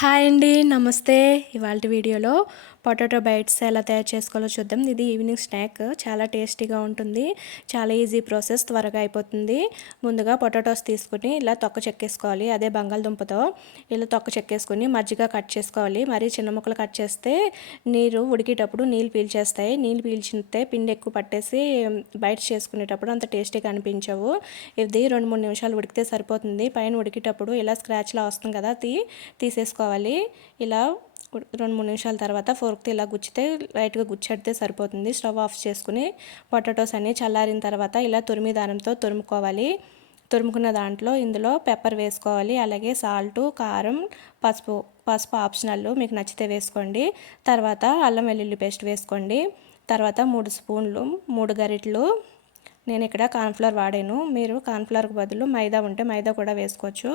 Hi అండి, నమస్తే. ఇవాళ వీడియోలో పొటాటో బైట్స్ ఎలా తయారు చేసుకోవాలో చూద్దాం. ఇది ఈవినింగ్ స్నాక్, చాలా టేస్టీగా ఉంటుంది. చాలా ఈజీ ప్రాసెస్, త్వరగా అయిపోతుంది. ముందుగా పొటాటోస్ తీసుకుని ఇలా తొక్క చెక్కేసుకోవాలి. అదే బంగాళదుంపతో ఇలా తొక్క చెక్కేసుకుని మజ్జిగ కట్ చేసుకోవాలి. మరి చిన్న ముక్కలు కట్ చేస్తే నీరు ఉడికేటప్పుడు నీళ్ళు పీల్చేస్తాయి. నీళ్ళు పీల్చితే పిండి ఎక్కువ పట్టేసి బైట్స్ చేసుకునేటప్పుడు అంత టేస్టీగా అనిపించవు. ఇది 2-3 నిమిషాలు ఉడికితే సరిపోతుంది. పైన ఉడికేటప్పుడు ఇలా స్క్రాచ్లా వస్తుంది కదా, తీసేసుకోవాలి. ఇలా 2-3 నిమిషాల తర్వాత ఫోర్క్తో ఇలా గుచ్చితే లైట్గా గుచ్చెడితే సరిపోతుంది. స్టవ్ ఆఫ్ చేసుకుని పొటాటోస్ అన్ని చల్లారిన తర్వాత ఇలా తురిమి దానంతో తురుముకోవాలి. తురుముకున్న దాంట్లో ఇందులో పెప్పర్ వేసుకోవాలి. అలాగే సాల్టు, కారం, పసుపు ఆప్షనల్, మీకు నచ్చితే వేసుకోండి. తర్వాత అల్లం వెల్లుల్లి పేస్ట్ వేసుకోండి. తర్వాత 3 స్పూన్లు 3 గరిటెలు నేను ఇక్కడ కార్న్ఫ్లవర్ వాడాను. మీరు కార్న్ఫ్లవర్కి బదులు మైదా ఉంటే మైదా కూడా వేసుకోవచ్చు.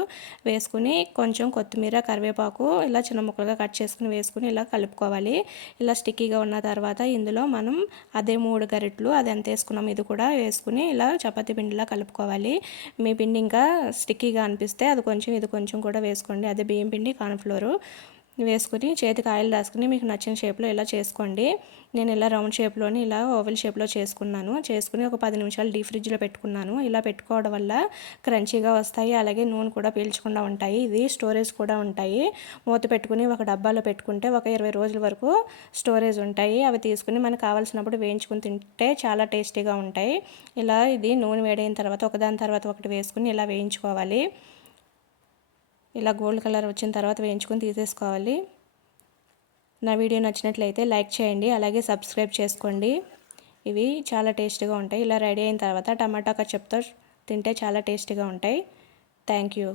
వేసుకుని కొంచెం కొత్తిమీర, కరివేపాకు ఇలా చిన్న ముక్కలుగా కట్ చేసుకుని వేసుకుని ఇలా కలుపుకోవాలి. ఇలా స్టిక్కీగా ఉన్న తర్వాత ఇందులో మనం అదే 3 గరిటెలు అది ఎంత వేసుకున్నాం ఇది కూడా వేసుకుని ఇలా చపాతీ పిండిలా కలుపుకోవాలి. మీ పిండి ఇంకా స్టిక్కీగా అనిపిస్తే అది కొంచెం ఇది కొంచెం కూడా వేసుకోండి. అదే బియ్యం పిండి, కార్న్ఫ్లవరు వేసుకుని చేతికి ఆయిల్ రాసుకుని మీకు నచ్చిన షేప్లో ఇలా చేసుకోండి. నేను ఇలా రౌండ్ షేప్లోని ఇలా ఓవెల్ షేప్లో చేసుకుని ఒక 10 నిమిషాలు డీప్ ఫ్రిడ్జ్లో పెట్టుకున్నాను. ఇలా పెట్టుకోవడం వల్ల క్రంచీగా వస్తాయి, అలాగే నూనె కూడా పీల్చకుండా ఉంటాయి. ఇది స్టోరేజ్ కూడా ఉంటాయి. మూత పెట్టుకుని ఒక డబ్బాలో పెట్టుకుంటే ఒక 20 రోజుల వరకు స్టోరేజ్ ఉంటాయి. అవి తీసుకుని మనకు కావాల్సినప్పుడు వేయించుకుని తింటే చాలా టేస్టీగా ఉంటాయి. ఇలా ఇది నూనె వేడైన తర్వాత ఒకదాని తర్వాత ఒకటి వేసుకుని ఇలా వేయించుకోవాలి. ఇలా గోల్డ్ కలర్ వచ్చిన తర్వాత వేయించుకొని తీసేసుకోవాలి. నా వీడియో నచ్చినట్లయితే లైక్ చేయండి, అలాగే సబ్స్క్రైబ్ చేసుకోండి. ఇవి చాలా టేస్టీగా ఉంటాయి. ఇలా రెడీ అయిన తర్వాత టమాటా కచప్తో తింటే చాలా టేస్టీగా ఉంటాయి. Thank you.